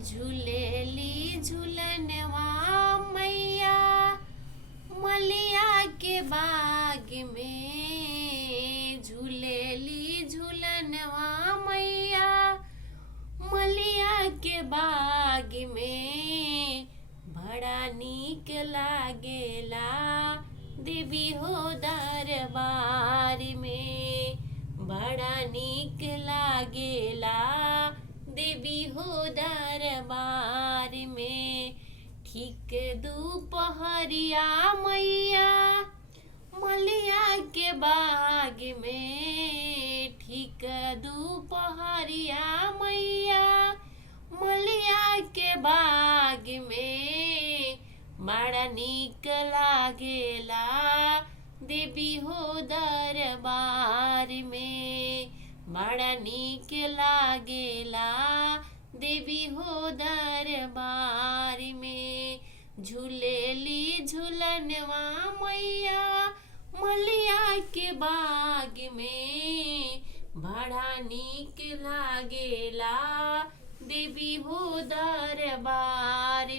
झूलेली झूलनवा मैया मलिया के बाग में। झूलेली झूलनवा मैया मलिया के बाग में। बड़ा नीक लागेला देवी हो दरबार में। बड़ा नीक लागेला देवी हो दरबार में। ठीक दोपहरिया मैया मलिया के बाग में। ठीक दोपहरिया मैया मलिया के बाग में। बड़ा नीक लागेला देवी हो दरबार में। बड़ा नीक लागेला देवी हो दरबार में। झूलेली झूलनवा मैया मलिया के बाग में। बड़ा नीक लागेला देवी हो दरबार